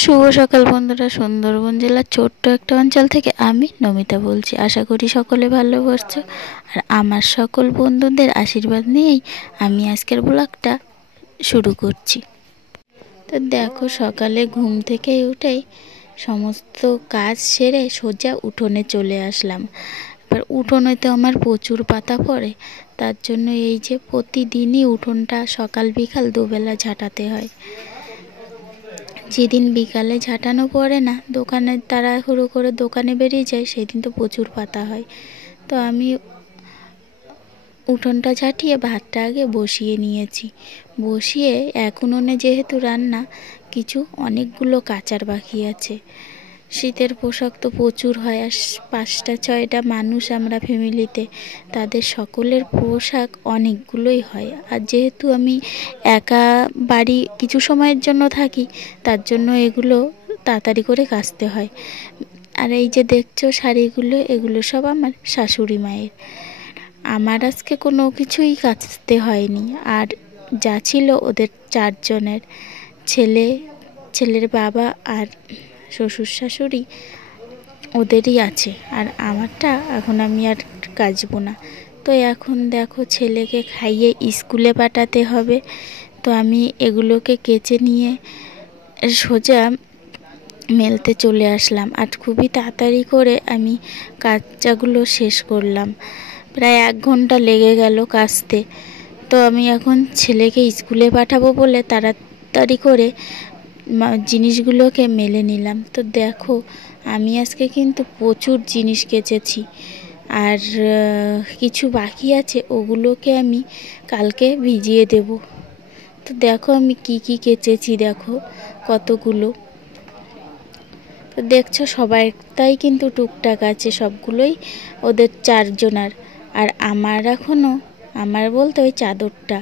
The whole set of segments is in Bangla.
শুভ সকাল বন্ধুরা, সুন্দরবন জেলার ছোট্ট একটা অঞ্চল থেকে আমি নমিতা বলছি। আশা করি সকলে ভালো করছো। আর আমার সকল বন্ধুদের আশীর্বাদ নিয়েই আমি আজকের ব্লগটা শুরু করছি। তো দেখো, সকালে ঘুম থেকে উঠেই সমস্ত কাজ সেরে সোজা উঠোনে চলে আসলাম। এবার উঠোনে তো আমার প্রচুর পাতা পড়ে, তার জন্য এই যে প্রতিদিনই উঠোনটা সকাল বিকাল দুবেলা ঝাঁটাতে হয়। যেদিন বিকালে ঝাঁটানো পড়ে না, দোকানে তাড়াহুড়ো করে দোকানে বেরিয়ে যায়, সেদিন তো প্রচুর পাতা হয়। তো আমি উঠোনটা ঝাঁটিয়ে ভাতটা আগে বসিয়ে নিয়েছি। বসিয়ে এখন উনুনে যেহেতু রান্না, কিছু অনেকগুলো কাচার বাকি আছে। শীতের পোশাক তো প্রচুর হয়, আর 5-6টা মানুষ আমরা ফ্যামিলিতে, তাদের সকলের পোশাক অনেকগুলোই হয়। আর যেহেতু আমি একা বাড়ি কিছু সময়ের জন্য থাকি, তার জন্য এগুলো তাড়াতাড়ি করে কাচতে হয়। আর এই যে দেখছো শাড়িগুলো, এগুলো সব আমার শাশুড়ি মায়ের। আমার আজকে কোনো কিছুই কাচতে হয়নি। আর যা ছিল ওদের 4 জনের, ছেলের বাবা আর শ্বশুর শাশুড়ি, ওদেরই আছে। আর আমারটা এখন আমি আর কাচবো না। তো এখন দেখো, ছেলেকে খাইয়ে স্কুলে পাঠাতে হবে। তো আমি এগুলোকে কেচে নিয়ে সোজা মেলতে চলে আসলাম। আর খুবই তাড়াতাড়ি করে আমি কাচাগুলো শেষ করলাম। প্রায় 1 ঘন্টা লেগে গেল কাচতে। তো আমি এখন ছেলেকে স্কুলে পাঠাবো বলে তাড়াতাড়ি করে জিনিসগুলোকে মেলে নিলাম। তো দেখো, আমি আজকে কিন্তু প্রচুর জিনিস কেচেছি। আর কিছু বাকি আছে, ওগুলোকে আমি কালকে ভিজিয়ে দেব। তো দেখো আমি কি কি কেচেছি, দেখো কতগুলো। তো দেখছো সবাইটাই কিন্তু টুকটাক আছে, সবগুলোই ওদের 4 জনার। আর আমার বলতে ওই চাদরটা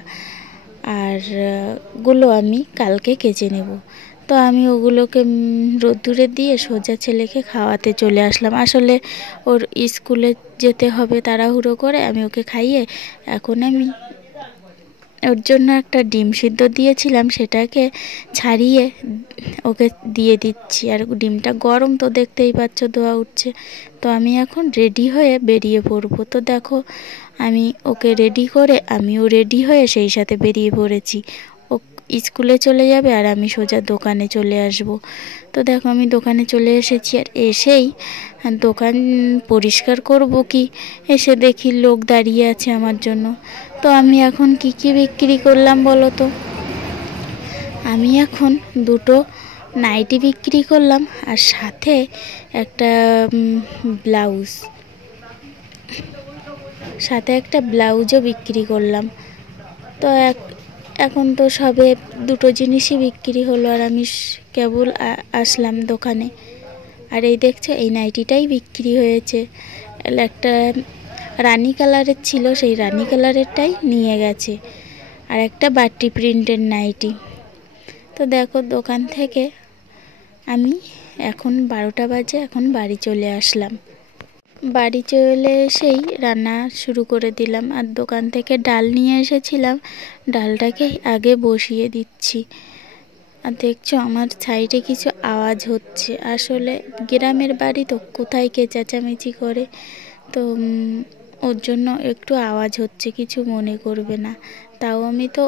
আর গুলো আমি কালকে কেচে নেব। তো আমি ওগুলোকে রোদ্দুরে দিয়ে সোজা ছেলেকে খাওয়াতে চলে আসলাম। আসলে ওর স্কুলে যেতে হবে, তাড়াহুড়ো করে আমি ওকে খাইয়ে এখন আমি ওর জন্য একটা ডিম সিদ্ধ দিয়েছিলাম, সেটাকে ছাড়িয়ে ওকে দিয়ে দিচ্ছি। আর ডিমটা গরম, তো দেখতেই পাচ্ছ ধোয়া উঠছে। তো আমি এখন রেডি হয়ে বেরিয়ে পড়বো। তো দেখো, আমি ওকে রেডি করে আমিও রেডি হয়ে সেই সাথে বেরিয়ে পড়েছি। ও স্কুলে চলে যাবে আর আমি সোজা দোকানে চলে আসব। তো দেখো আমি দোকানে চলে এসেছি। আর এসেই দোকান পরিষ্কার করব কি, এসে দেখি লোক দাঁড়িয়ে আছে আমার জন্য। তো আমি এখন কি কি বিক্রি করলাম বলো তো? আমি এখন 2টো নাইটি বিক্রি করলাম, আর সাথে একটা ব্লাউজও বিক্রি করলাম। তো এখন তো সবে 2টো জিনিসই বিক্রি হলো, আর আমি কেবল আসলাম দোকানে। আর এই দেখছো, এই নাইটিটাই বিক্রি হয়েছে। একটা রানী কালারের ছিল, সেই রানী কালারেরটাই নিয়ে গেছে। আর একটা বাটি প্রিন্টের নাইটি। তো দেখো, দোকান থেকে আমি এখন 12টা বাজে, এখন বাড়ি চলে আসলাম। বাড়ি চলে এসেই রান্না শুরু করে দিলাম। আর দোকান থেকে ডাল নিয়ে এসেছিলাম, ডালটাকে আগে বসিয়ে দিচ্ছি। আর দেখছো আমার সাইডে কিছু আওয়াজ হচ্ছে। আসলে গ্রামের বাড়ি তো, কোথায় কে চেঁচামেচি করে, তো ওর জন্য একটু আওয়াজ হচ্ছে, কিছু মনে করবে না। তাও আমি তো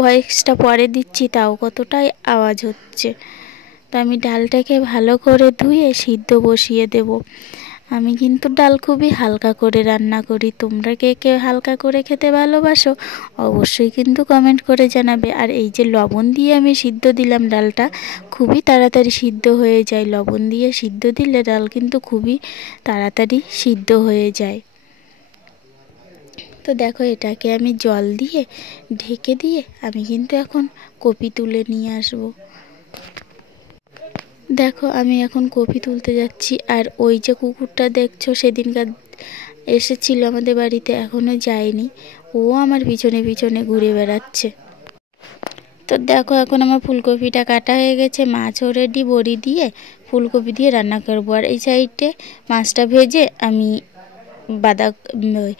ভয়েসটা পরে দিচ্ছি, তাও কতটাই আওয়াজ হচ্ছে। তো আমি ডালটাকে ভালো করে ধুয়ে সিদ্ধ বসিয়ে দেব। আমি কিন্তু ডাল খুবই হালকা করে রান্না করি। তোমরা কে কে হালকা করে খেতে ভালোবাসো অবশ্যই কিন্তু কমেন্ট করে জানাবে। আর এই যে লবণ দিয়ে আমি সিদ্ধ দিলাম, ডালটা খুবই তাড়াতাড়ি সিদ্ধ হয়ে যায়। লবণ দিয়ে সিদ্ধ দিলে ডাল কিন্তু খুবই তাড়াতাড়ি সিদ্ধ হয়ে যায়। তো দেখো, এটাকে আমি জল দিয়ে ঢেকে দিয়ে আমি কিন্তু এখন কপি তুলে নিয়ে আসবো। দেখো আমি এখন কপি তুলতে যাচ্ছি। আর ওই যে কুকুরটা দেখছো, সেদিনকার এসেছিল আমাদের বাড়িতে, এখনও যায়নি, ও আমার পিছনে পিছনে ঘুরে বেড়াচ্ছে। তো দেখো, এখন আমার ফুলকপিটা কাটা হয়ে গেছে, মাছও রেডি, বড়ি দিয়ে ফুলকপি দিয়ে রান্না করবো। আর এই সাইডে মাছটা ভেজে আমি ওই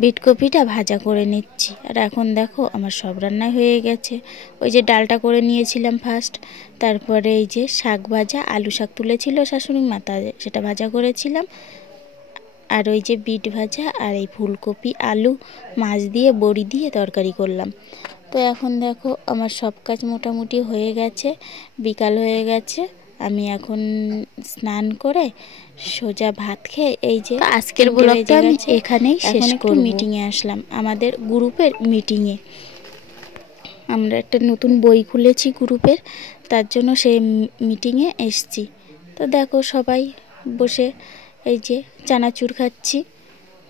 বিটকপিটা ভাজা করে নিচ্ছি। আর এখন দেখো আমার সব রান্নাই হয়ে গেছে। ওই যে ডালটা করে নিয়েছিলাম ফার্স্ট, তারপরে এই যে শাক ভাজা, আলু শাক তুলেছিল শাশুড়ি মা, সেটা ভাজা করেছিলাম। আর ওই যে বিট ভাজা আর এই ফুলকপি আলু মাছ দিয়ে বড়ি দিয়ে তরকারি করলাম। তো এখন দেখো আমার সব কাজ মোটামুটি হয়ে গেছে, বিকাল হয়ে গেছে। আমি এখন স্নান করে সোজা ভাত খেয়ে এই যে আজকের ব্লগটা আমি এখানেই শেষ করব। মিটিংয়ে আসলাম, আমাদের গ্রুপের মিটিংয়ে। আমরা একটা নতুন বই খুলেছি গ্রুপের, তার জন্য সেই মিটিংয়ে এসছি। তো দেখো সবাই বসে এই যে চানাচুর খাচ্ছি,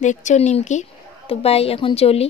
দেখছো নিমকি। তো বাই, এখন চলি।